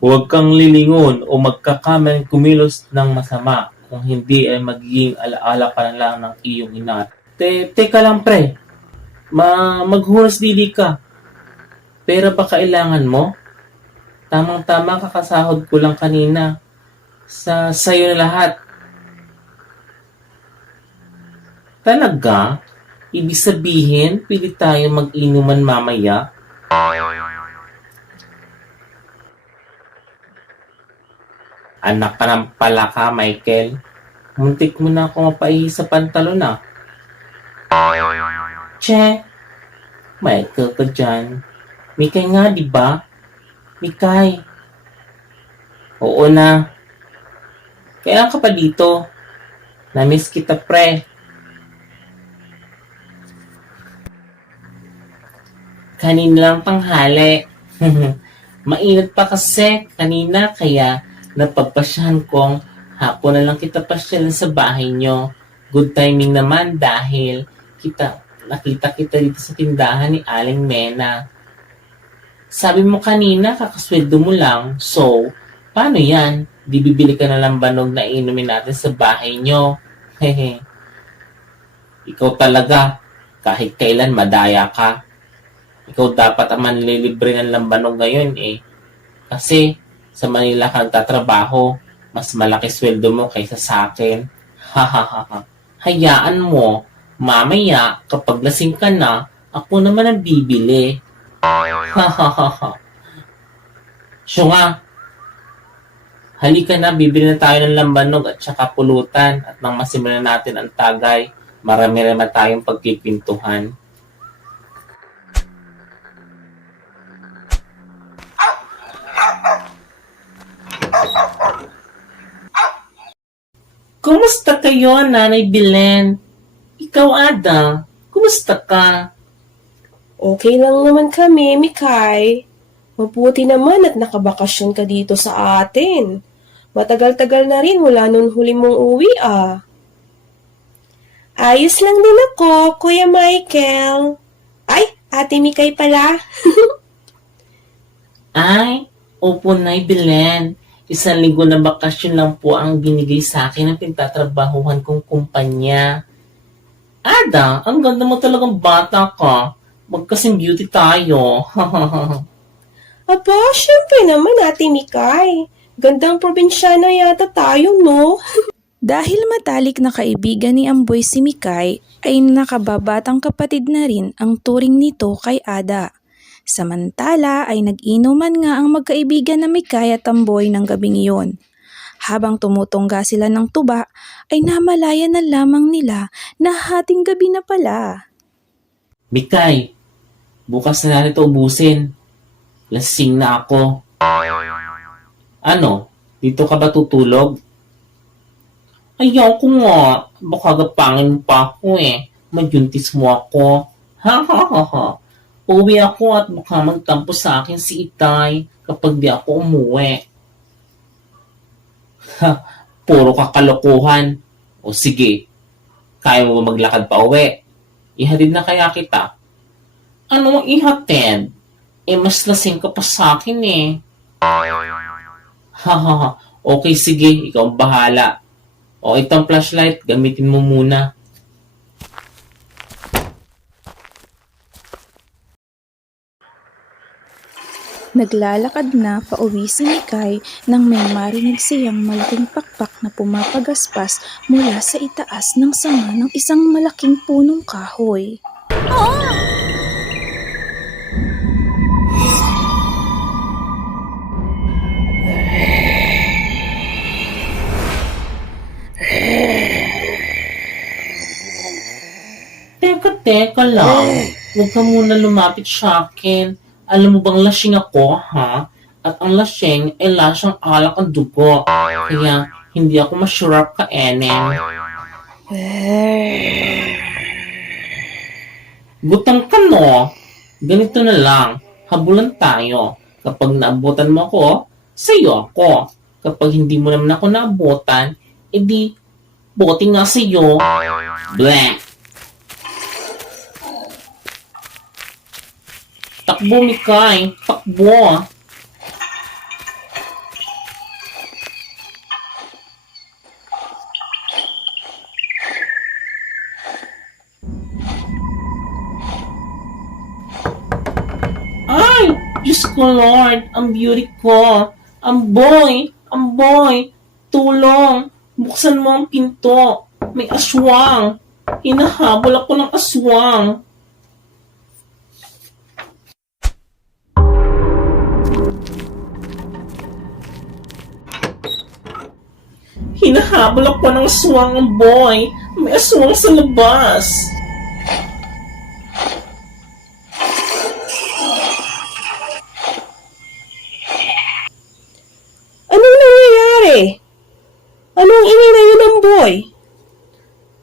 Huwag kang lilingon o magkakamaling kumilos ng masama kung hindi ay magiging alaala ka na lang ng iyong ina. Teka lang pre, maghunas didi ka. Pera ba kailangan mo? Tamang-tama kakasahod ko lang kanina. Sa'yo na lahat. Talaga? Ibig sabihin, pili tayo mag-inuman mamaya? Anak ka ng palaka, Michael. Muntik mo na ako mapaihi sa pantalon ah. Che, Michael ka dyan. Mikay nga, di ba? Mikay. Oo na. Kailan ka pa dito? Namiss kita, pre. Kanina lang tanghali. Mainit pa kasi kanina kaya napagpasyahan kong hapon na lang kita pasyalan sa bahay nyo. Good timing naman dahil nakita kita dito sa tindahan ni Aling Mena. Sabi mo kanina kakasweldo mo lang, so paano yan? Di bibili ka na lang banog na inumin natin sa bahay nyo. Hehe. Ikaw talaga, kahit kailan madaya ka. Ikaw dapat ang manlilibre ng lambanog ngayon eh. Kasi sa Manila ka nagtatrabaho, mas malaki sweldo mo kaysa sa akin. Hahaha. Hayaan mo, mamaya kapag lasing ka na, ako naman ang bibili. Hahaha. Siya nga, halika na, bibili na tayo ng lambanog at saka pulutan at nang masimulan natin ang tagay, marami naman tayong pagkipintuhan. Kumusta kayo, Nanay Belen? Ikaw, Ada, kumusta ka? Okay lang naman kami, Mikay. Mabuti naman at nakabakasyon ka dito sa atin. Matagal-tagal na rin mula nung huli mong uwi ah. Ayos lang din ako, Kuya Michael. Ay, Ate Mikay pala. Ay, opo, Nay Belen. Isang linggo na bakasyon lang po ang binigay sa akin ng pinagtatrabahuhan kong kumpanya. Ada, ang ganda mo talagang bata ka. Magkasing beauty tayo. Aba, syempre naman, Ate Mikay. Gandang probinsyana yata tayo, no? Dahil matalik na kaibigan ni Amboy si Mikay, ay nakababatang kapatid na rin ang turing nito kay Ada. Samantala ay nag-inuman nga ang magkaibigan na Mikay at Amboy ng gabing iyon. Habang tumutungga sila ng tuba, ay namalaya na lamang nila na hating gabi na pala. Mikay, bukas na natin ito ubusin. Lasing na ako. Ano? Dito ka ba tutulog? Ayaw ko nga. Baka gapangin mo pa ako eh. Magyuntis mo ako. Ha ha ha ha. Uwi ako at baka magtampo sa akin si Itay kapag di ako umuwi. Ha, puro kakalokohan. O sige, kaya mo ba maglakad pa uwi? Ihatid na kaya kita. Ano ihatid? Eh, mas lasing ka pa sa akin eh. Ha ha ha. Okay, sige. Ikaw ang bahala. O, itong flashlight, gamitin mo muna. Naglalakad na pauwi si Mikay nang may marinig siyang malaking pakpak na pumapagaspas mula sa itaas ng sanga ng isang malaking punong kahoy. Teka lang. Huwag ka muna lumapit sa akin. Alam mo bang lasing ako, ha? At ang lasing ay lasang alak ang dugo. Kaya hindi ako masyurap kainin. Gutom ka no? Ganito na lang. Habulan tayo. Kapag naabutan mo ako, sa'yo ako. Kapag hindi mo naman ako naabutan, edi, bote nga sa'yo. Bleh! Takbo, Mikay. Takbo. ko, Lord. Ang beauty ko. Amboy, tulong. Buksan mo ang pinto. May aswang. Hinahabol ako ng aswang. Hinahabol ako ng aswang, Amboy. May aswang sa labas. Anong nangyayari? Anong ingay na yun, Amboy?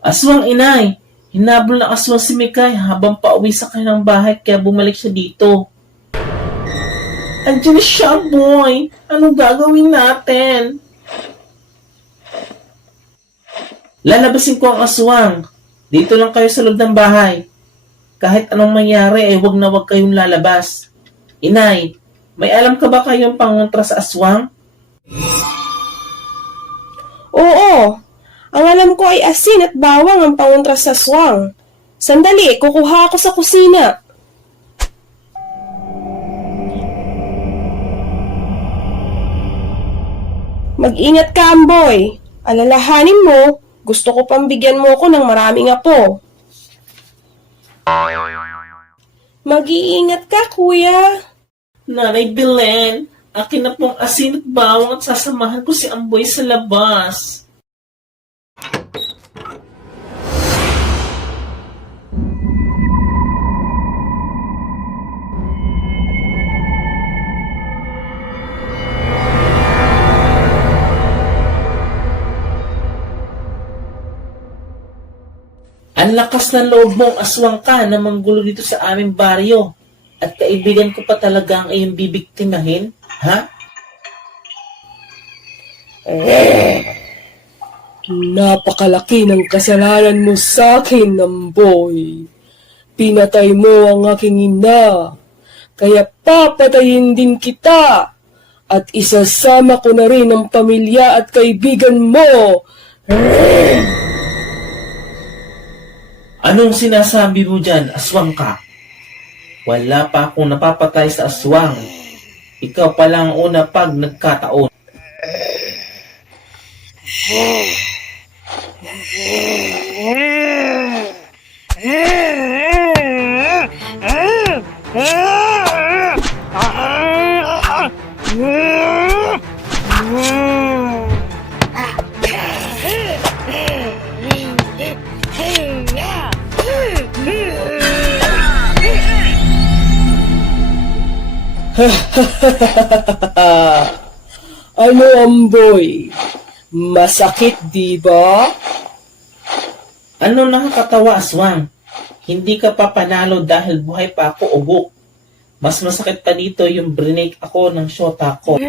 Aswang, inay. Hinabol ng aswang si Mikay habang pauwi sa kanilang bahay kaya bumalik siya dito. Andiyan na siya, boy. Anong gagawin natin? Lalabasin ko ang aswang. Dito lang kayo sa loob ng bahay. Kahit anong mangyari, wag na wag kayong lalabas. Inay, may alam ka ba kayong pangontra sa aswang? Oo. Ang alam ko ay asin at bawang ang pangontra sa aswang. Sandali, kukuha ako sa kusina. Mag-ingat ka, Amboy. Alalahanin mo, gusto ko pang bigyan mo ako ng maraming apo. Mag-iingat ka, kuya. Nanay Belen, akin na pong asin at bawang at sasamahan ko si Amboy sa labas. Ang lakas ng loob mong aswang ka na manggulo dito sa aming baryo. At kaibigan ko pa talaga ang iyong bibiktimahin, ha? Napakalaki ng kasalanan mo sa akin, Amboy. Pinatay mo ang aking ina. Kaya papatayin din kita. At isasama ko na rin ang pamilya at kaibigan mo. Anong sinasabi mo dyan, aswang ka? Wala pa akong napapatay sa aswang. Ikaw pa lang ang una pag nagkataon. Ano, Amboy? Masakit, di ba? Ano nakakatawa, aswang? Hindi ka pa panalo dahil buhay pa ako ubok. Mas masakit pa dito yung brinake ako ng syota ko.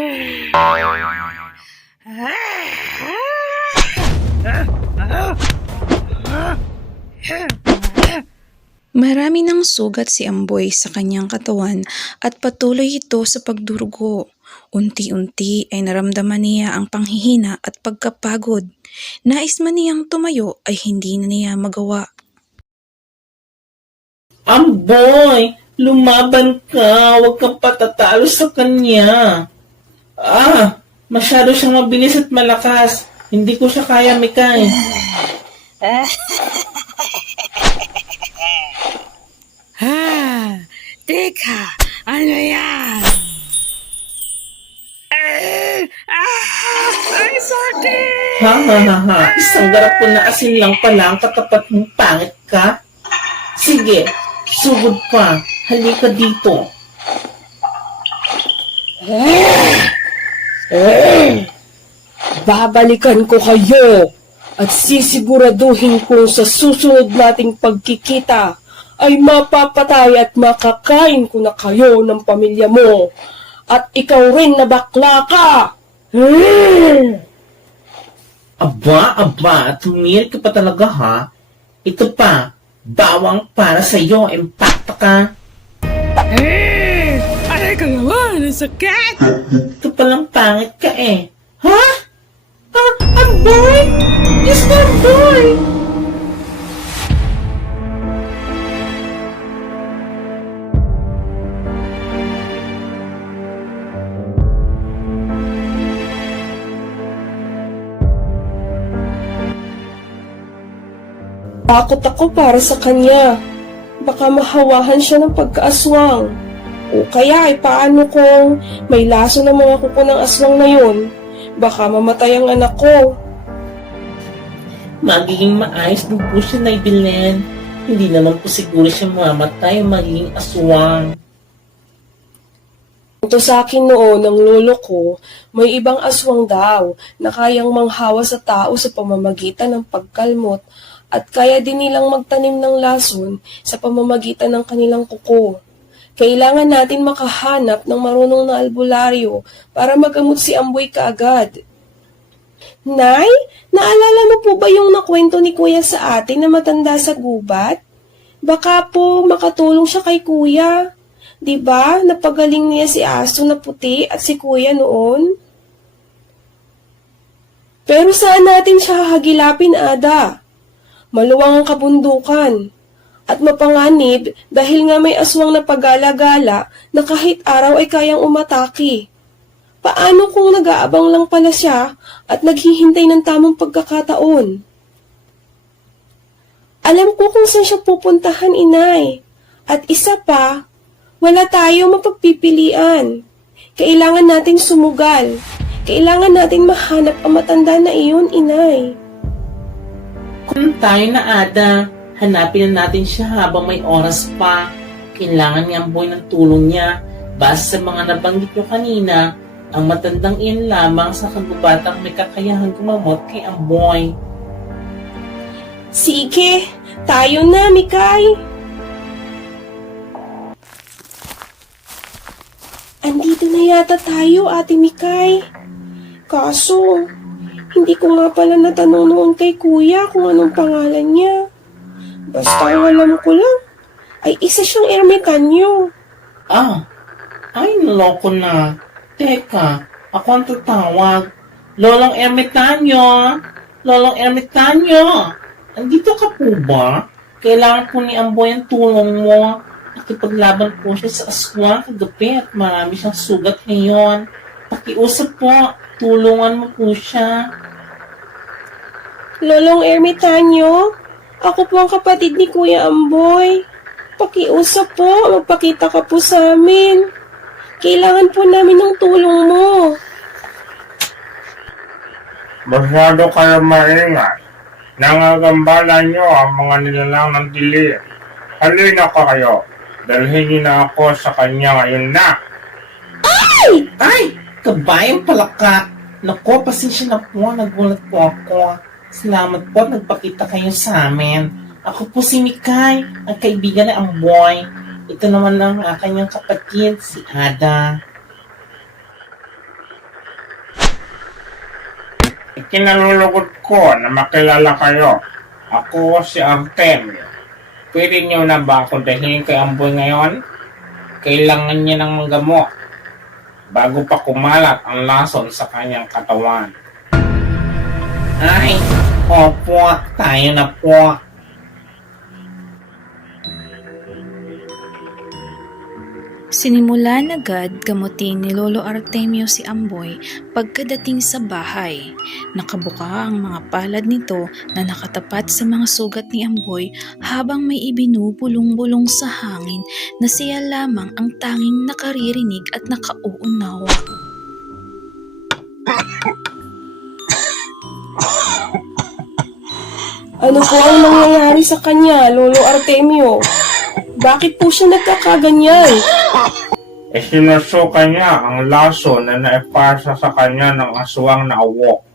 Marami ng sugat si Amboy sa kanyang katawan at patuloy ito sa pagdurugo. Unti-unti ay naramdaman niya ang panghihina at pagkapagod. Nais man niyang tumayo ay hindi na niya magawa. Amboy! Lumaban ka! Huwag kang patatalo sa kanya! Masyado siyang mabilis at malakas. Hindi ko siya kaya, Mikay. Teka, ano yan? Ay, sakit! Ha. Isang garap ko na asin lang pala ang katapat mong pangit ka. Sige, sugod pa. Halika dito. Babalikan ko kayo at sisiguraduhin kong sa susunod nating pagkikita ay mapapatay at makakain ko na kayo ng pamilya mo. At ikaw rin na bakla ka! Aba, tumir ka pa talaga ha? Ito pa, bawang para sa'yo, impacta ka. Aray ko naman, ang sakit! Ito palang pangit ka eh. Ha? Amboy? Yes, Amboy! Takot ako para sa kanya. Baka mahawahan siya ng pagkaaswang. O kaya ay paano kung may laso ng mga kuko ng aswang na yun? Baka mamatay ang anak ko. Magiging maayos din po siya, Nay Belen. Hindi naman po siguro siya mamatay o magiging aswang. Ito sa akin noon ng lolo ko, may ibang aswang daw na kayang manghawa sa tao sa pamamagitan ng pagkalmot at kaya din nilang magtanim ng lason sa pamamagitan ng kanilang kuko. Kailangan natin makahanap ng marunong na albularyo para magamot si Amboy kaagad. Nay, naalala mo po ba yung nakwento ni Kuya sa atin na matanda sa gubat? Baka po makatulong siya kay Kuya. Diba, napagaling niya si Aso na puti at si Kuya noon? Pero saan natin siya hahagilapin, Ada? Maluwang ang kabundukan. At mapanganib dahil nga may aswang na pagala-gala na kahit araw ay kayang umatake. Paano kung nag-aabang lang pala siya at naghihintay ng tamang pagkakataon? Alam ko kung saan siya pupuntahan, Inay. At isa pa, wala tayo mapagpipilian. Kailangan natin sumugal. Kailangan natin mahanap ang matanda na iyon, Inay. Kung tayo na, Ada, hanapin na natin siya habang may oras pa. Kailangan ni Amboy ng tulong niya. Base sa mga nabanggit nyo kanina, ang matandang iyan lamang sa kagubatang may kakayahan kumamot kay Amboy. Sige, tayo na, Mikay. Andito na yata tayo, Ate Mikay. Kaso, hindi ko nga pala natanong noon kay Kuya kung anong pangalan niya. Basta ang alam ko lang, ay isa siyang ermitanyo. Ay, naloko na. Teka, ako ang tatawag. Lolong Ermitanyo! Lolong Ermitanyo! Andito ka po ba? Kailangan po ni Amboy ang tulong mo. Nakipaglaban po siya sa aswang kagabi at marami siyang sugat ngayon. Pakiusap po, tulungan mo po siya. Lolong Ermitanyo, ako po ang kapatid ni Kuya Amboy. Pakiusap po, magpakita ka po sa amin. Kailangan po namin ng tulong mo. Masyado kayo maingay. Nangagambala nyo ang mga nilalang ng dilim. Halina kayo. Dalhin niyo na ako sa kanya ngayon na. Ay! Kabayang palaka! Naku, pasensya na po. Nagulat po ako. Salamat po at nagpakita kayo sa amin. Ako po si Mikay, ang kaibigan ni Amboy. Ito naman ang kanyang kapatid, si Ada. Ikinalulugod ko na makilala kayo. Ako si Artemio. Pwede niyo na ba ako dalhin kay Amboy ngayon? Kailangan niya ng manggamot bago pa kumalat ang lason sa kanyang katawan. Ay, opo, tayo na po. Sinimulan agad gamutin ni Lolo Artemio si Amboy pagkadating sa bahay. Nakabuka ang mga palad nito na nakatapat sa mga sugat ni Amboy habang may ibinubulong-bulong sa hangin na siya lamang ang tanging nakaririnig at nakauunawa. Ano po ang nangyayari sa kanya, Lolo Artemio? Bakit po siya nagkakaganyan? Sinusuka niya ang laso na naipasa sa kanya ng aswang na awok.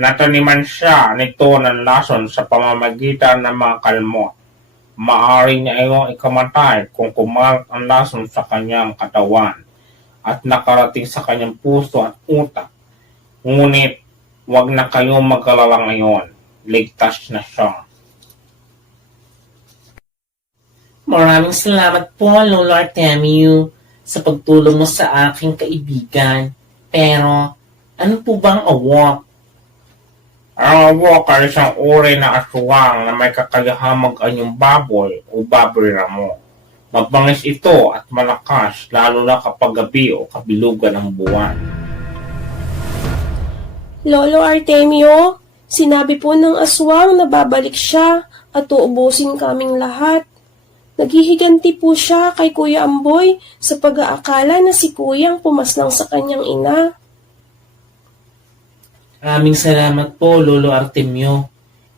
Nataniman siya nito ng lason sa pamamagitan ng mga kalmot. Maaari niya iyong ikamatay kung kumalat ang lason sa kanyang katawan at nakarating sa kanyang puso at utak. Ngunit, huwag na kayong mag-alala ngayon. Ligtas na siya. Maraming salamat po, Lolo Artemio, sa pagtulong mo sa aking kaibigan. Pero, ano po bang awok? Ang awok ay isang uri na aswang na may kakayahang mag-anyong baboy o baboy ramo. Mabangis ito at malakas lalo na kapag gabi o kabilugan ng buwan. Lolo Artemio, sinabi po ng aswang na babalik siya at uubusin kaming lahat. Naghihiganti po siya kay Kuya Amboy sa pag-aakala na si Kuya ang pumaslang sa kanyang ina. Maraming salamat po, Lolo Artemio.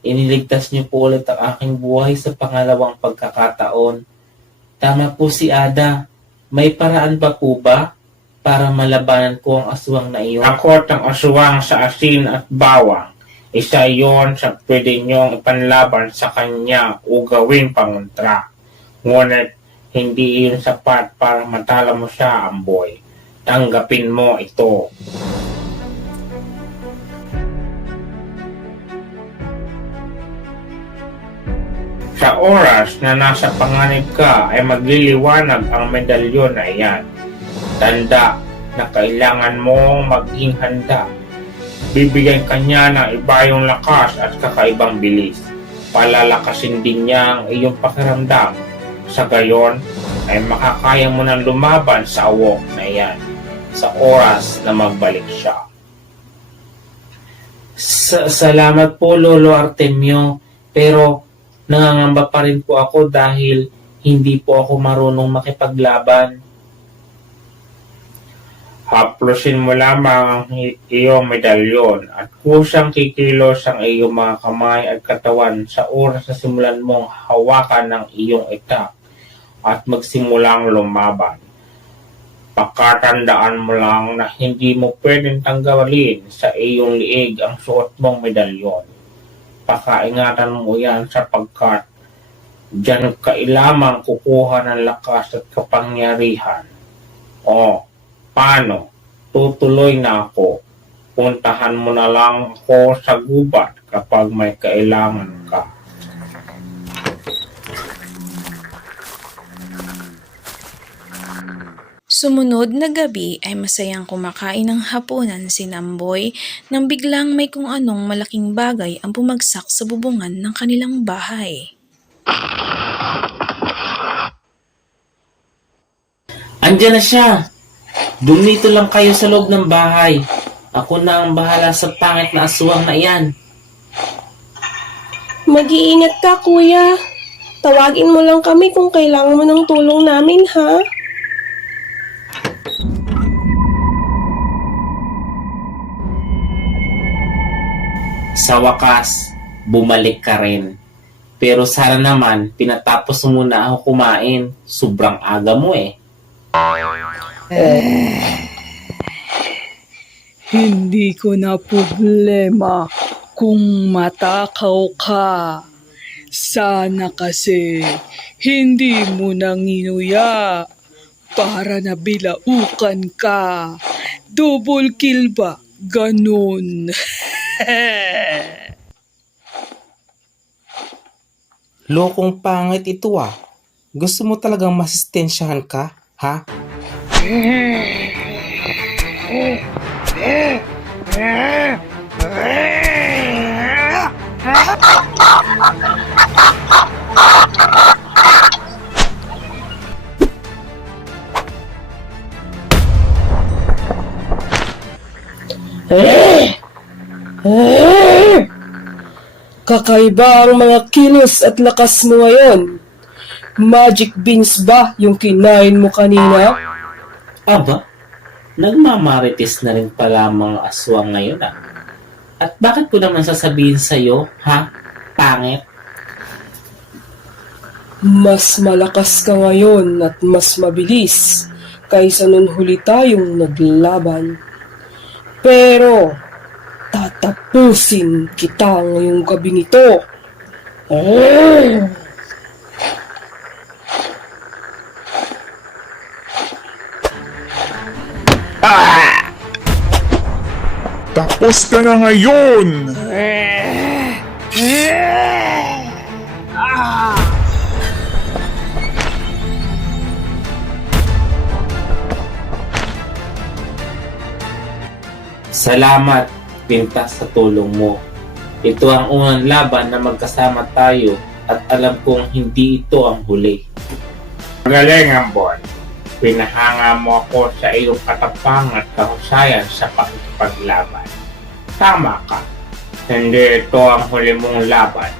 Iniligtas niyo po ulit ang aking buhay sa pangalawang pagkakataon. Tama po si Ada. May paraan ba po ba para malabanan ko ang aswang na iyon? Takot ang aswang sa asin at bawang. Isa yon sa pwede niyong ipanlaban sa kanya o gawing pangontra. Ngunit hindi iyon sapat para matalo mo siya, Amboy. Tanggapin mo ito. Sa oras na nasa panganib ka ay magliliwanag ang medalyon na iyan. Tanda na kailangan mong maging handa. Bibigyan kanya ng iba yung lakas at kakaibang bilis. Palalakasin din niya ang iyong pakiramdam. Sa gayon ay makakaya mo nang lumaban sa awok na iyan sa oras na magbalik siya. Salamat po, Lolo Artemio. Pero nangangamba pa rin po ako dahil hindi po ako marunong makipaglaban. Haplusin mo lamang ang iyong medalyon at kusang kikilos ang iyong mga kamay at katawan sa oras na simulan mong hawakan ng iyong itak at magsimulang lumaban. Pakatandaan mo lang na hindi mo pwedeng tanggalin sa iyong liig ang suot mong medalyon. Pakaingatan mo yan sapagkat diyan ka lamang kukuha ng lakas at kapangyarihan. O, paano? Tutuloy na ako. Puntahan mo na lang ako sa gubat kapag may kailangan ka. Sumunod na gabi ay masayang kumakain ng hapunan si Namboy nang biglang may kung anong malaking bagay ang bumagsak sa bubungan ng kanilang bahay. Andiyan na siya! Dumito lang kayo sa loob ng bahay. Ako na ang bahala sa pangit na aswang na iyan. Mag-iingat ka, Kuya. Tawagin mo lang kami kung kailangan mo ng tulong namin, ha? Sa wakas, bumalik ka rin. Pero sana naman, pinatapos mo muna ako kumain. Sobrang aga mo eh. Hindi ko na problema kung matakaw ka. Sana kasi hindi mo nang inuya para nabilaukan ka. Double kill ba? Ganun. Lokong pangit ito ah. Gusto mo talagang masistensyahan ka, ha? Kakaiba ang mga kilos at lakas mo ngayon. Magic beans ba yung kinain mo kanina? Aba, nagmamarites na rin pala ang mga aswang ngayon ah. At bakit ko naman sasabihin sa'yo, ha? Pangit? Mas malakas ka ngayon at mas mabilis kaysa nun huli tayong naglaban. Pero, tatapusin kita ngayong gabi nito. Tapos ka na ngayon! Salamat, Pintas, sa tulong mo. Ito ang unang laban na magkasama tayo at alam kong hindi ito ang huli. Magaling, Amboy. Pinahanga mo ako sa iyong katapang at kahusayan sa pakikipaglaban. Tama ka. Hindi ito ang huli mong laban.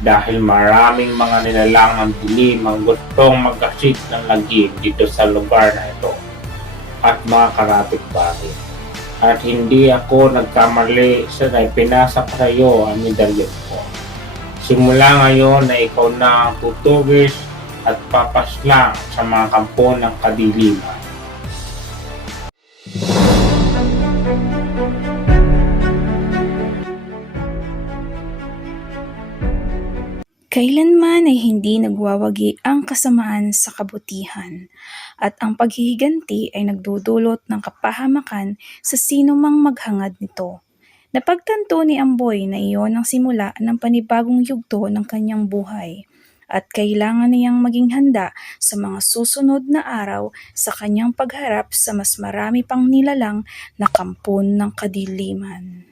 dahil maraming mga nilalang ng dilim ang gustong magkasik ng lagim dito sa lugar na ito at mga karapit-bahay. At hindi ako nagkamali sa pinasa sa iyo ang medalyon ko. Simula ngayon na ikaw na ang tutugis at papaslang sa mga kampo ng kadiliman. Kailanman ay hindi nagwawagi ang kasamaan sa kabutihan at ang paghihiganti ay nagdudulot ng kapahamakan sa sino mang maghangad nito. Napagtanto ni Amboy na iyon ang simula ng panibagong yugto ng kanyang buhay at kailangan niyang maging handa sa mga susunod na araw sa kanyang pagharap sa mas marami pang nilalang na kampon ng kadiliman.